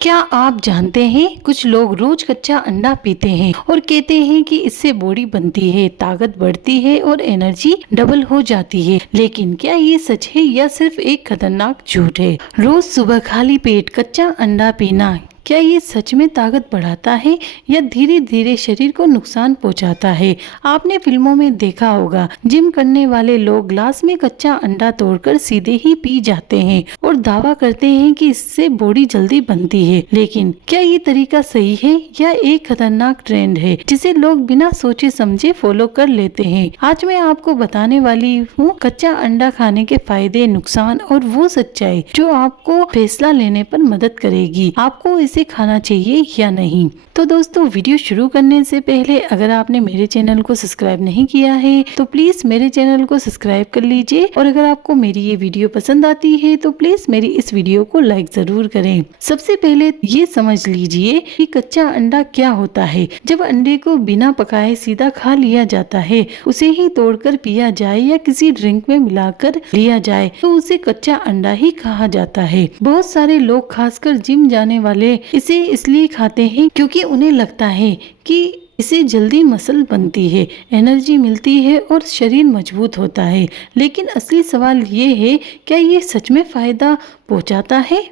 क्या आप जानते हैं कुछ लोग रोज कच्चा अंडा पीते हैं और कहते हैं कि इससे बॉडी बनती है, ताकत बढ़ती है और एनर्जी डबल हो जाती है। लेकिन क्या ये सच है या सिर्फ एक खतरनाक झूठ है? रोज सुबह खाली पेट कच्चा अंडा पीना क्या ये सच में ताकत बढ़ाता है या धीरे धीरे शरीर को नुकसान पहुंचाता है? आपने फिल्मों में देखा होगा, जिम करने वाले लोग ग्लास में कच्चा अंडा तोड़कर सीधे ही पी जाते हैं और दावा करते हैं कि इससे बॉडी जल्दी बनती है। लेकिन क्या ये तरीका सही है या एक खतरनाक ट्रेंड है जिसे लोग बिना सोचे समझे फॉलो कर लेते हैं? आज मैं आपको बताने वाली हूँ कच्चा अंडा खाने के फायदे, नुकसान और वो सच्चाई जो आपको फैसला लेने पर मदद करेगी। आपको इसे खाना चाहिए या नहीं। तो दोस्तों, वीडियो शुरू करने से पहले अगर आपने मेरे चैनल को सब्सक्राइब नहीं किया है तो प्लीज मेरे चैनल को सब्सक्राइब कर लीजिए, और अगर आपको मेरी ये वीडियो पसंद आती है तो प्लीज मेरी इस वीडियो को लाइक जरूर करें। सबसे पहले ये समझ लीजिए कि कच्चा अंडा क्या होता है। जब अंडे को बिना पकाए सीधा खा लिया जाता है, उसे ही तोड़कर पिया जाए या किसी ड्रिंक में मिलाकर लिया जाए तो उसे कच्चा अंडा ही कहा जाता है। बहुत सारे लोग, खासकर जिम जाने वाले, इसे इसलिए खाते हैं क्योंकि उन्हें लगता है कि इससे जल्दी मसल बनती है, एनर्जी मिलती है और शरीर मजबूत होता है। लेकिन असली सवाल ये है, क्या ये सच में फायदा पहुंचाता है?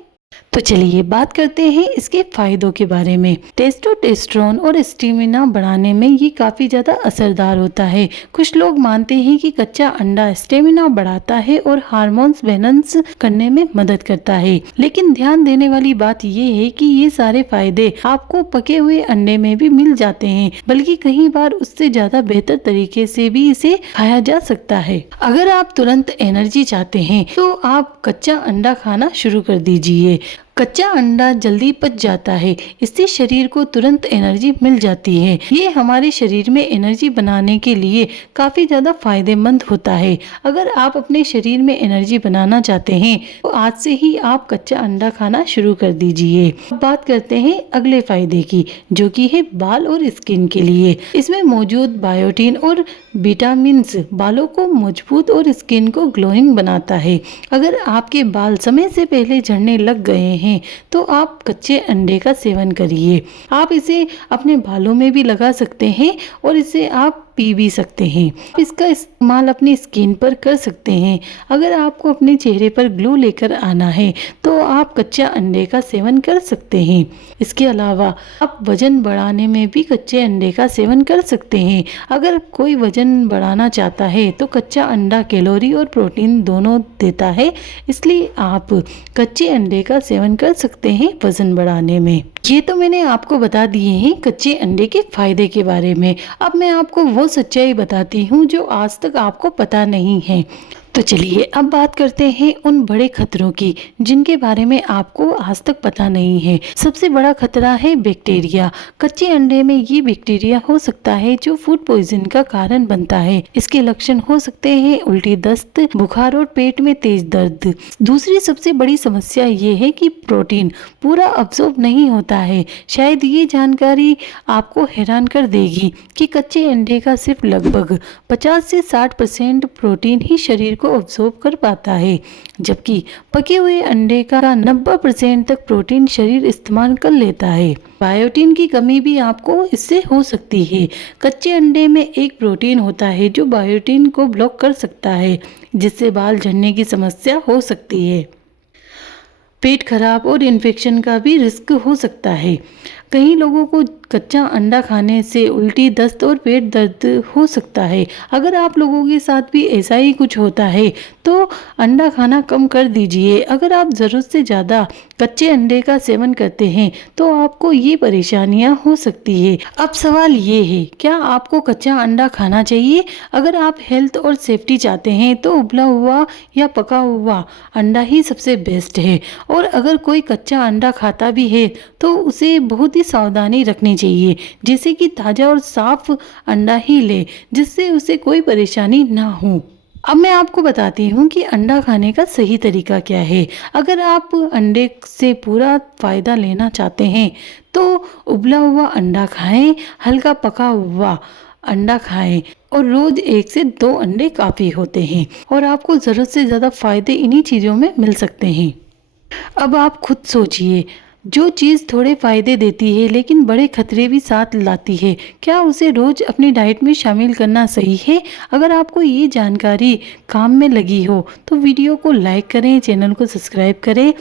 तो चलिए बात करते हैं इसके फायदों के बारे में। टेस्टोस्टेरोन और स्टेमिना बढ़ाने में ये काफी ज्यादा असरदार होता है। कुछ लोग मानते हैं कि कच्चा अंडा स्टेमिना बढ़ाता है और हार्मोन्स बैलेंस करने में मदद करता है। लेकिन ध्यान देने वाली बात ये है कि ये सारे फायदे आपको पके हुए अंडे में भी मिल जाते हैं, बल्कि कई बार उससे ज्यादा बेहतर तरीके से भी इसे खाया जा सकता है। अगर आप तुरंत एनर्जी चाहते हैं तो आप कच्चा अंडा खाना शुरू कर दीजिए। कच्चा अंडा जल्दी पच जाता है, इससे शरीर को तुरंत एनर्जी मिल जाती है। ये हमारे शरीर में एनर्जी बनाने के लिए काफी ज्यादा फायदेमंद होता है। अगर आप अपने शरीर में एनर्जी बनाना चाहते हैं तो आज से ही आप कच्चा अंडा खाना शुरू कर दीजिए। अब बात करते हैं अगले फायदे की, जो कि है बाल और स्किन के लिए। इसमें मौजूद बायोटिन और विटामिन बालों को मजबूत और स्किन को ग्लोइंग बनाता है। अगर आपके बाल समय से पहले झड़ने लग गए हैं तो आप कच्चे अंडे का सेवन करिए। आप इसे अपने बालों में भी लगा सकते हैं और इसे आप पी भी सकते हैं। इसका इस्तेमाल अपनी स्किन पर कर सकते हैं। अगर आपको अपने चेहरे पर ग्लो लेकर आना है तो आप कच्चा अंडे का सेवन कर सकते हैं। इसके अलावा आप वजन बढ़ाने में भी कच्चे अंडे का सेवन कर सकते हैं। अगर कोई वजन बढ़ाना चाहता है तो कच्चा अंडा कैलोरी और प्रोटीन दोनों देता है, इसलिए आप कच्चे अंडे का सेवन कर सकते हैं वजन बढ़ाने में। ये तो मैंने आपको बता दिए हैं कच्चे अंडे के फायदे के बारे में। अब मैं आपको वो सच्चाई बताती हूँ जो आज तक आपको पता नहीं है। तो चलिए अब बात करते हैं उन बड़े खतरों की जिनके बारे में आपको आज तक पता नहीं है। सबसे बड़ा खतरा है बैक्टीरिया। कच्चे अंडे में ये बैक्टीरिया हो सकता है जो फूड पॉइजन का कारण बनता है। इसके लक्षण हो सकते हैं उल्टी, दस्त, बुखार और पेट में तेज दर्द। दूसरी सबसे बड़ी समस्या ये है कि प्रोटीन पूरा अब्सॉर्ब नहीं होता है। शायद ये जानकारी आपको हैरान कर देगी कि कच्चे अंडे का सिर्फ लगभग 50 से 60% प्रोटीन ही शरीर को अब्सॉर्ब कर पाता है, जबकि पके हुए अंडे का 90% तक प्रोटीन शरीर इस्तेमाल कर लेता है। बायोटिन की कमी भी आपको इससे हो सकती है। कच्चे अंडे में एक प्रोटीन होता है जो बायोटिन को ब्लॉक कर सकता है, जिससे बाल झड़ने की समस्या हो सकती है। पेट खराब और इन्फेक्शन का भी रिस्क हो सकता है। कई लोगों को कच्चा अंडा खाने से उल्टी, दस्त और पेट दर्द हो सकता है। अगर आप लोगों के साथ भी ऐसा ही कुछ होता है तो अंडा खाना कम कर दीजिए। अगर आप ज़रूरत से ज़्यादा कच्चे अंडे का सेवन करते हैं तो आपको ये परेशानियां हो सकती है। अब सवाल ये है, क्या आपको कच्चा अंडा खाना चाहिए? अगर आप हेल्थ और सेफ्टी चाहते हैं तो उबला हुआ या पका हुआ अंडा ही सबसे बेस्ट है। और अगर कोई कच्चा अंडा खाता भी है तो उसे बहुत ही सावधानी रखनी चाहिए, जैसे कि ताज़ा और साफ अंडा ही ले, जिससे उसे कोई परेशानी ना हो। अब मैं आपको बताती हूँ कि अंडा खाने का सही तरीका क्या है। अगर आप अंडे से पूरा फायदा लेना चाहते हैं तो उबला हुआ अंडा खाएं, हल्का पका हुआ अंडा खाएं और रोज 1 से 2 अंडे काफ़ी होते हैं और आपको ज़रूरत से ज़्यादा फायदे इन्हीं चीज़ों में मिल सकते हैं। अब आप खुद सोचिए, जो चीज़ थोड़े फायदे देती है लेकिन बड़े खतरे भी साथ लाती है, क्या उसे रोज अपनी डाइट में शामिल करना सही है? अगर आपको ये जानकारी काम में लगी हो तो वीडियो को लाइक करें, चैनल को सब्सक्राइब करें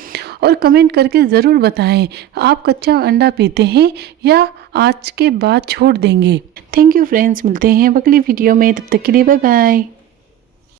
और कमेंट करके ज़रूर बताएं आप कच्चा अंडा पीते हैं या आज के बाद छोड़ देंगे। थैंक यू फ्रेंड्स, मिलते हैं अगली वीडियो में, तब तक के लिए बाय बाय।